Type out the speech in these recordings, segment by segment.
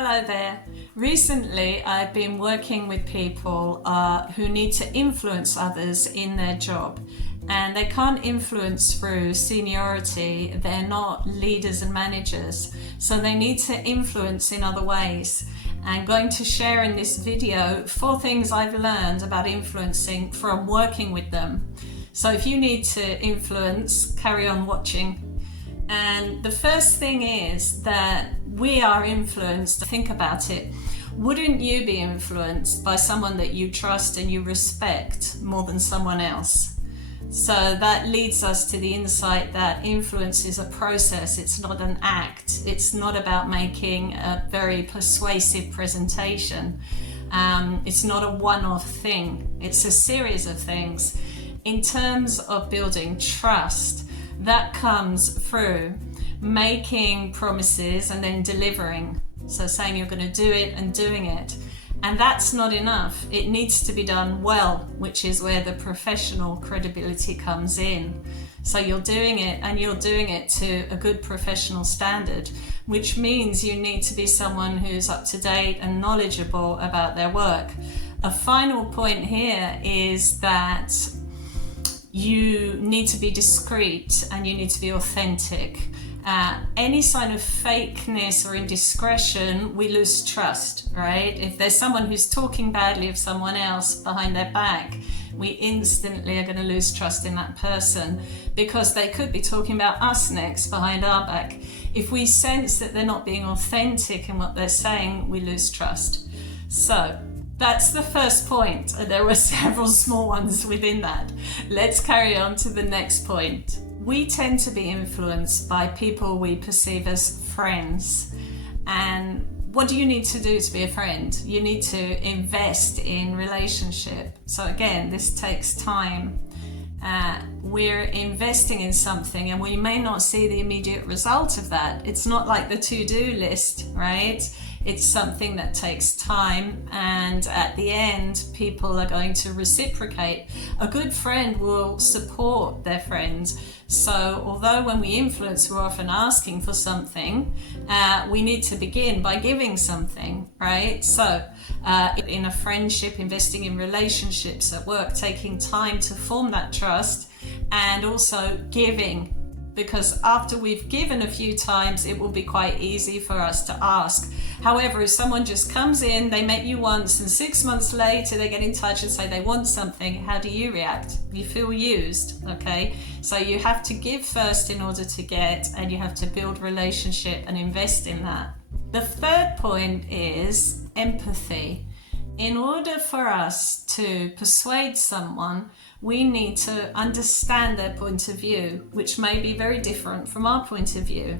Hello there. Recently, I've been working with people who need to influence others in their job, and they can't influence through seniority. They're not leaders and managers, so they need to influence in other ways. I'm going to share in this video 4 things I've learned about influencing from working with them. So if you need to influence, carry on watching. And the first thing is that we are influenced. Think about it. Wouldn't you be influenced by someone that you trust and you respect more than someone else? So that leads us to the insight that influence is a process. It's not an act. It's not about making a very persuasive presentation. It's not a one-off thing. It's a series of things. In terms of building trust, that comes through making promises and then delivering. So saying you're going to do it and doing it. And that's not enough. It needs to be done well, which is where the professional credibility comes in. So you're doing it, and you're doing it to a good professional standard, which means you need to be someone who's up to date and knowledgeable about their work. A final point here is that you need to be discreet and you need to be authentic. Any sign of fakeness or indiscretion, we lose trust, right? If there's someone who's talking badly of someone else behind their back, we instantly are going to lose trust in that person because they could be talking about us next behind our back. If we sense that they're not being authentic in what they're saying, we lose trust. So that's the first point. There were several small ones within that. Let's carry on to the next point. We tend to be influenced by people we perceive as friends. And what do you need to do to be a friend? You need to invest in relationship. So again, this takes time. We're investing in something and we may not see the immediate result of that. It's not like the to-do list, right? It's something that takes time, and at the end, people are going to reciprocate. A good friend will support their friends. So although when we influence, we're often asking for something, we need to begin by giving something, right? So in a friendship, investing in relationships at work, taking time to form that trust, and also giving. Because after we've given a few times, it will be quite easy for us to ask. However, if someone just comes in, they met you once, and 6 months later they get in touch and say they want something, how do you react? You feel used, okay? So you have to give first in order to get, and you have to build relationship and invest in that. The third point is empathy. In order for us to persuade someone, we need to understand their point of view, which may be very different from our point of view.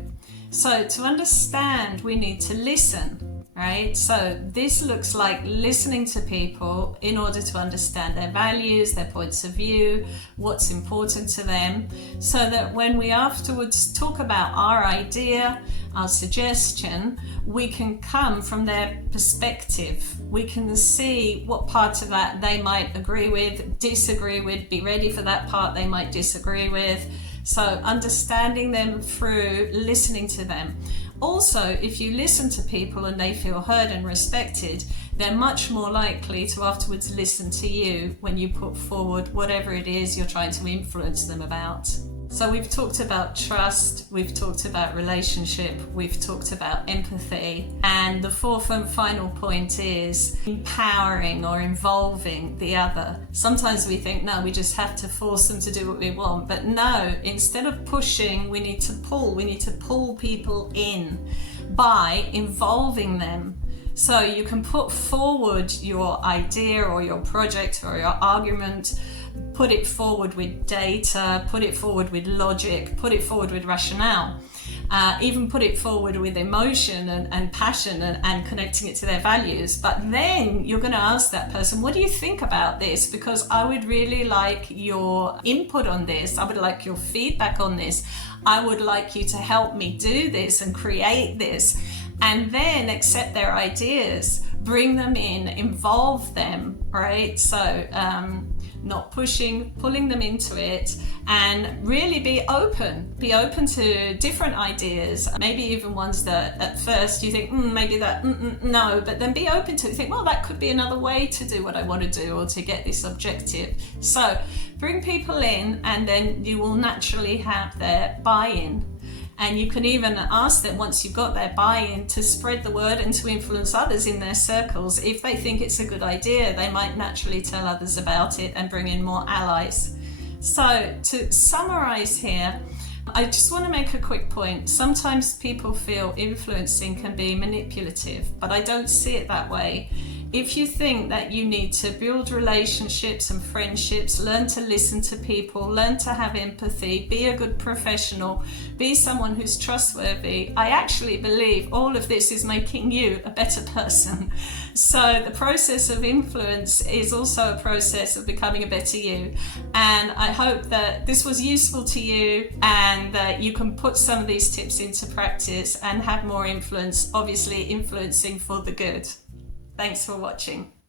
So to understand, we need to listen, right? So this looks like listening to people in order to understand their values, their points of view, what's important to them, so that when we afterwards talk about our idea, our suggestion, we can come from their perspective. We can see what parts of that they might agree with, disagree with, be ready for that part they might disagree with. So understanding them through listening to them. Also, if you listen to people and they feel heard and respected, they're much more likely to afterwards listen to you when you put forward whatever it is you're trying to influence them about. So we've talked about trust, we've talked about relationship, we've talked about empathy, and the fourth and final point is empowering or involving the other. Sometimes we think, no, we just have to force them to do what we want, but no, instead of pushing, we need to pull people in by involving them. So you can put forward your idea or your project or your argument, put it forward with data, put it forward with logic, put it forward with rationale, even put it forward with emotion and passion and connecting it to their values. But then you're going to ask that person, what do you think about this? Because I would really like your input on this. I would like your feedback on this. I would like you to help me do this and create this. And then accept their ideas, bring them in, involve them, right? So not pushing, pulling them into it, and really be open to different ideas, maybe even ones that at first you think maybe that no, but then be open to it. Think, well, that could be another way to do what I want to do or to get this objective. So bring people in, and then you will naturally have their buy-in. And you can even ask them, once you've got their buy-in, to spread the word and to influence others in their circles. If they think it's a good idea, they might naturally tell others about it and bring in more allies. So to summarize here, I just want to make a quick point. Sometimes people feel influencing can be manipulative, but I don't see it that way. If you think that you need to build relationships and friendships, learn to listen to people, learn to have empathy, be a good professional, be someone who's trustworthy, I actually believe all of this is making you a better person. So the process of influence is also a process of becoming a better you. And I hope that this was useful to you and that you can put some of these tips into practice and have more influence, obviously influencing for the good. Thanks for watching.